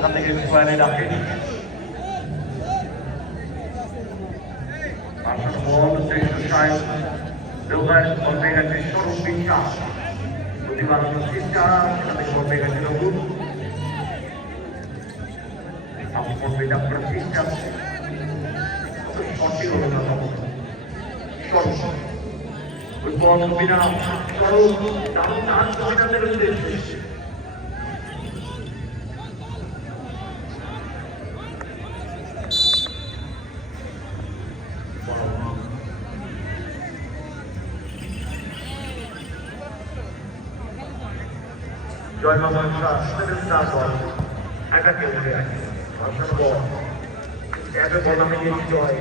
সেখান থেকে স্কোয়ারে ডাকে বল দেশায় দেওয়ার বলতে গেছে স্বরূপ বিশ্বাস প্রতিবাদন চিন্তা সেখান থেকে বলতে গেছে রঘুর বলবেটা প্রতিষ্ঠা শর্টই হলো না স্বরূপ ওই বল বিনা স্বরূপ দারুণ তার অভিনন্দের উদ্দেশ্যে জয় মামা সেভেন বল একাকে উঠে অসম্ভব এত বদনামে জয়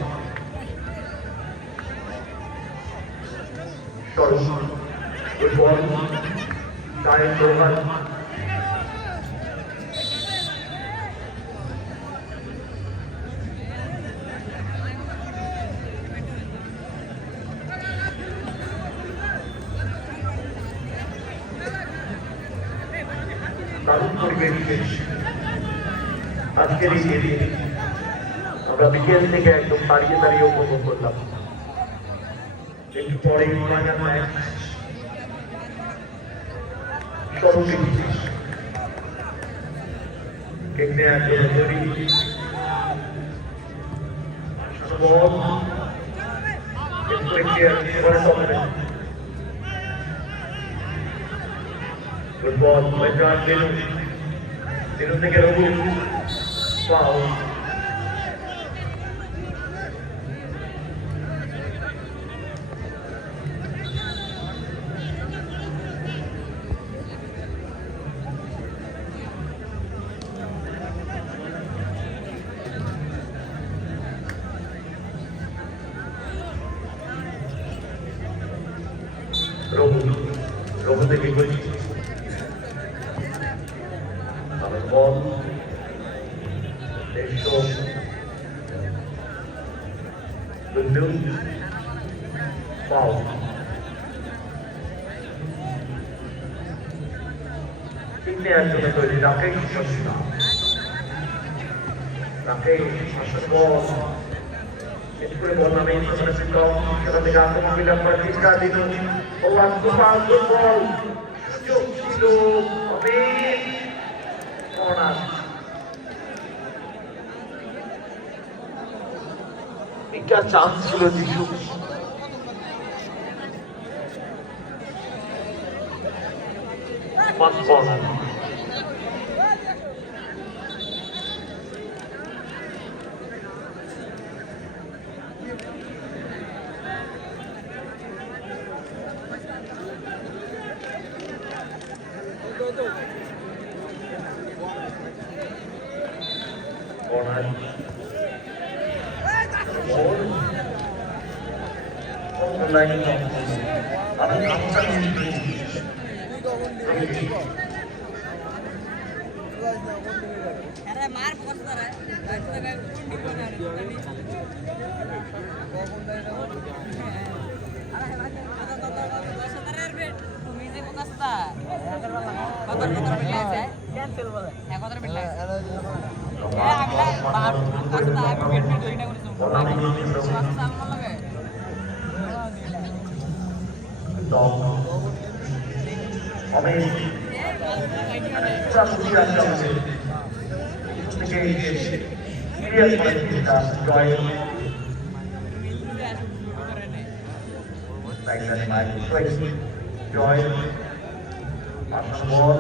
স্বরূপ ওই বল গায়ের দোকান দারুণ পরিবেশ আজকের এই দিনে আমরা বিকেল থেকে একদম দাঁড়িয়ে দাঁড়িয়ে উপভোগ করলাম একটু পরে ফুটবল দিনু থেকে রঘু ফাউল রঘু থেকে বল নেওয়ার জন্য তৈরি রাকেশ বল করে বল নামে সেখান থেকে আক্রমণ বিরাট করে চিন্তা দিল ও বল সুযোগ ছিল একটা চান্স ছিল যিশু Joy, ball,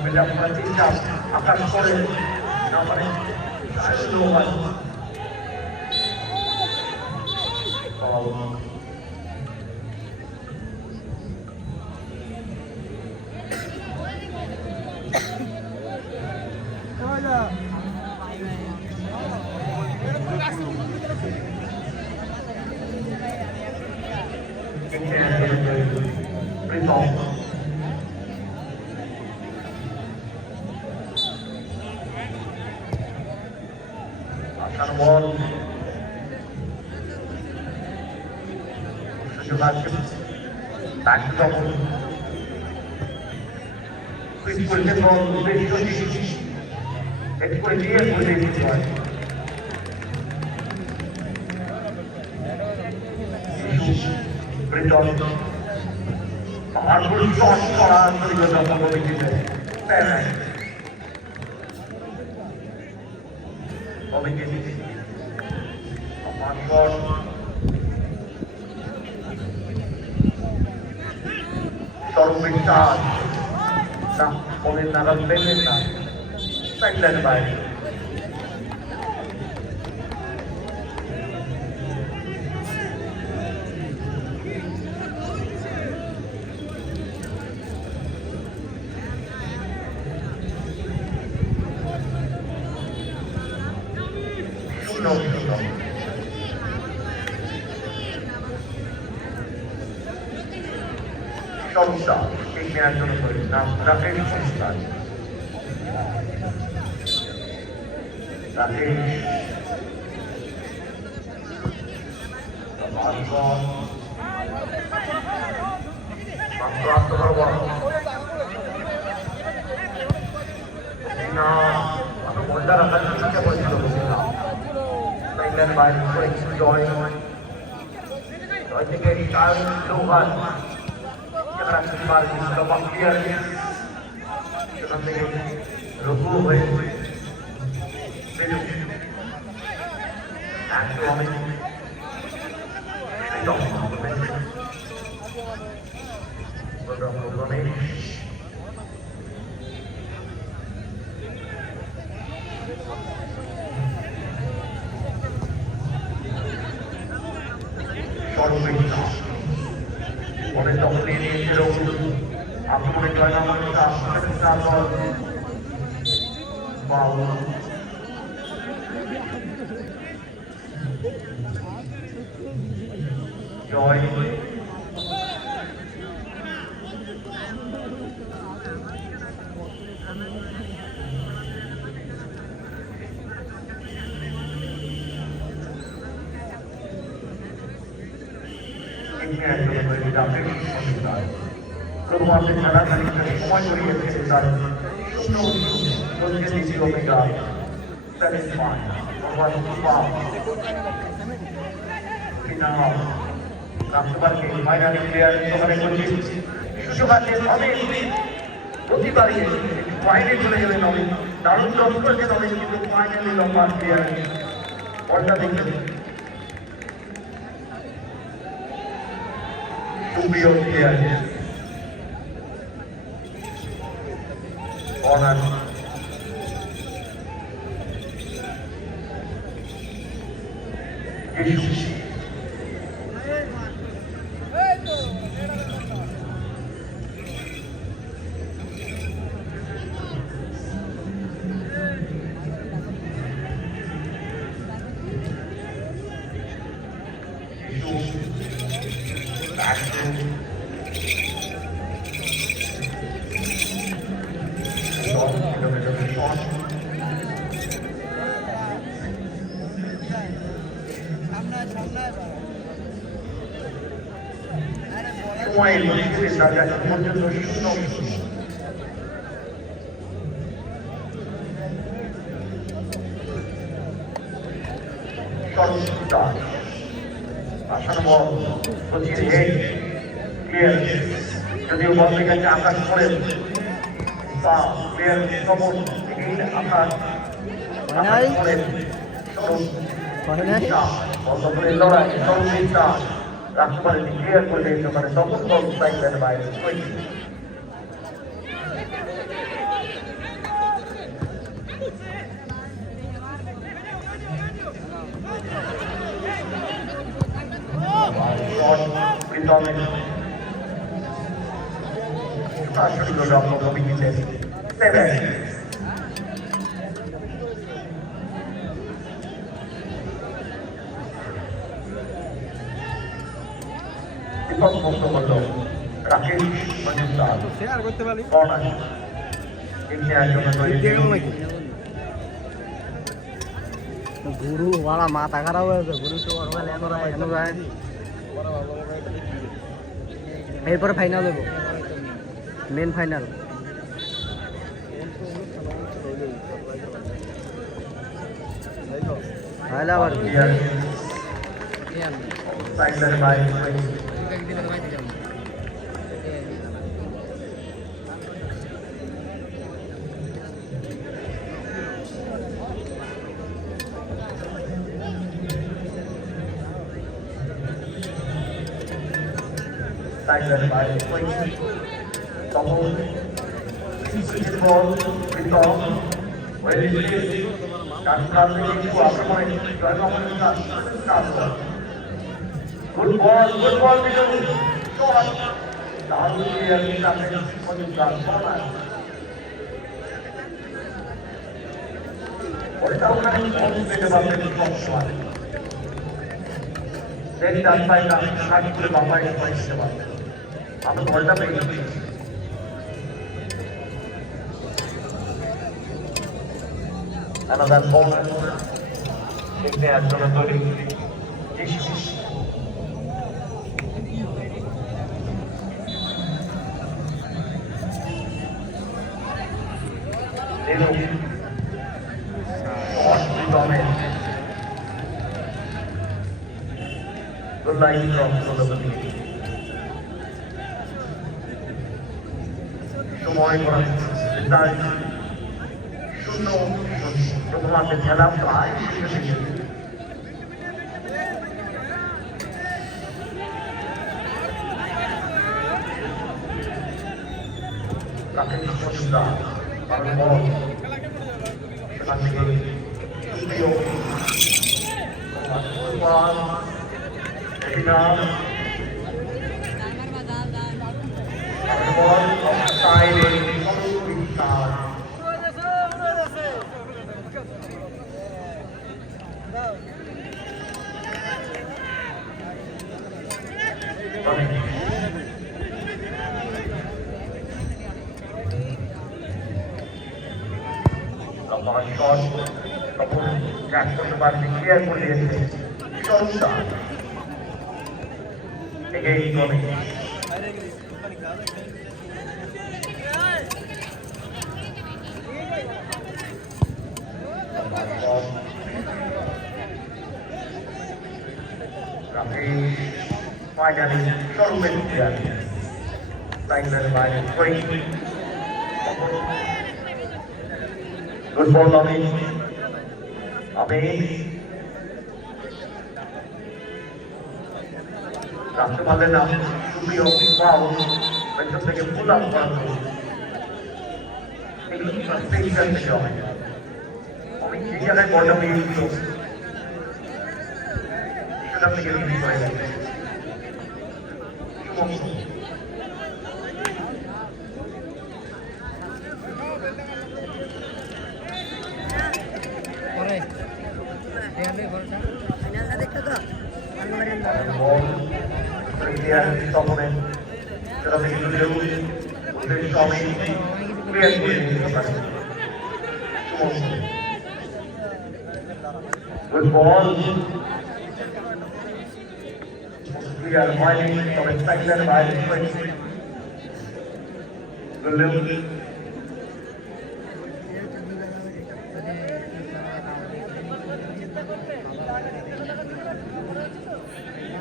mendapat tindak akan sore namanya Asluman. Ball, back to the করেছে বল একটু করে নিয়ে বলে দিতে হয় Britton powerful shot করা পরিবর্তন হবে দিতে হবে কি আমার শট সর্ববিশ্বাস না বলেন নাগাল পেলেন না সাইডলাইন বাইরে সমস্যা এই নেওয়ার জন্য করি না রাকেশ সংস্থা রাকেশ মজা রাখার চেষ্টা করেছিল বাইরে করেছিল জয় জয় থেকে লোহার সেখান থেকে রঘু হয়ে সর্ববিশ্বাস অনেক দখল নিয়ে নিয়েছিল আক্রমণে জয় নাম জয় প্রভাবে খেলাধুলি সময় করিয়েছে তার রাষ্ট্রপাতি ফাইনাল প্লেয়ার দোকানে করছি সুযোগাতের অনেক প্রতিবারই ফাইনালে চলে গেলেন অনেক দারুণ দল করেছেন অনেক কিন্তু ফাইনালি লম্বা প্লেয়ার বলটা দেখলেন প্রিয় প্লেয়ার অনার সময়ের মধ্যে তাদের পর্যন্ত শূন্য আশানুভব সচিন হেড প্লেয়ার যদিও বল থেকে আকাশ করেন বা প্লেয়ার সমন আকাশ করেন লড়াই সর্বচিন্তা রাষ্ট্রপতি ক্লিয়ার করলে ওখানে সকল বল সাইকেলের বাইরে রাকেশ গুরু वाला माथा खराब হয়েছে গুরু তো এখনো যায়নি এরপর ফাইনাল হবে মেন ফাইনাল তাহলে আবার কি? Sideline by sideline by Queen. Double. Switch ball. With off. Well, it is. That's coming into our point. Good ball. Good ball. Shot. Down here. For the corner. What is our next point about the shot? Then that by the hard to the Bombay points about. I'm going to make it. Another moment. If they are going to do issues. Good line from Solomon. সময় করা তাই শূন্য তোমাকে খেলা প্রায় shot, couple Jackson about the carefully shot start. Again going. Finally, shot with sideline by Queen. Good ball, Tommy. After Malena, to be on foul, when you take a pull up one. Take a stage and the job. He had a bottom eight close. Should have taken it by that. Opponent, good ball. We are fighting from a sideline by the French. Good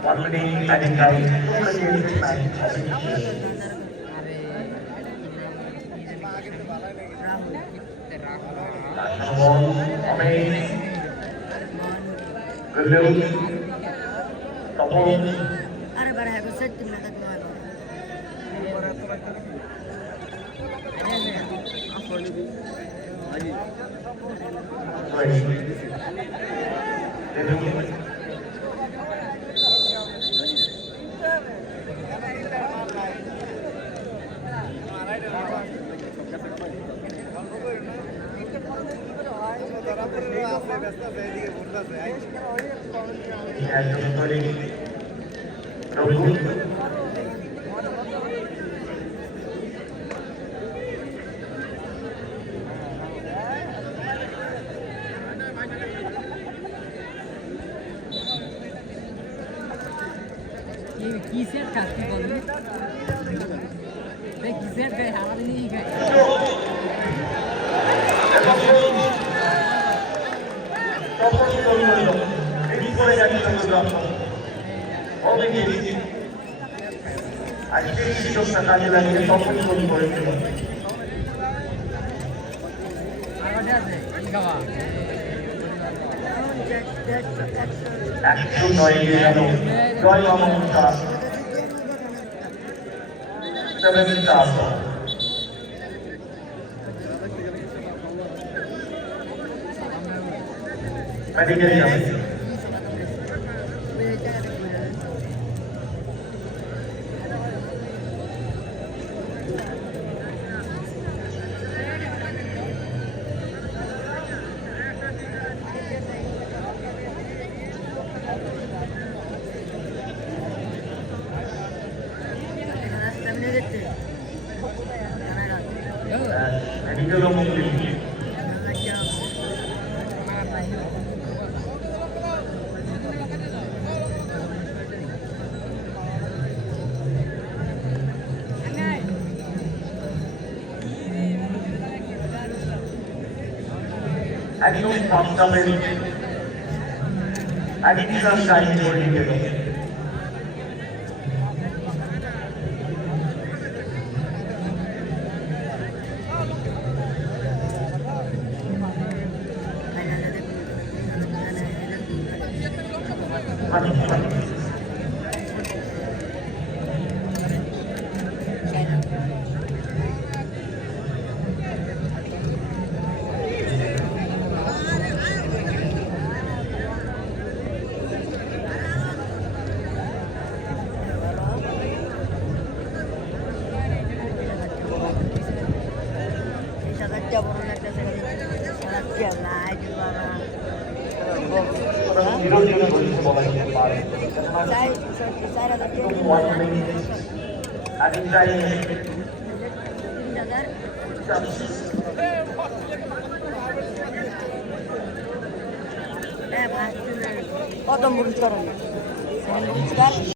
1 minute adding time, 2 minutes match. Ball, good look, double. अरे बड़ा है गुस्से में तक কিসের কাটতে বলবি দেখ কিসের গায়ে হাওয়া দিই গায়ে কাজে লাগিয়ে সফল গোল করেছিল। একশো নয় গেল জয় Mamata 7 stars. Medical Jam. Medical Jam. একদম পাঁচটামের একদিন টাইম করে গেল। কত মুখ করেন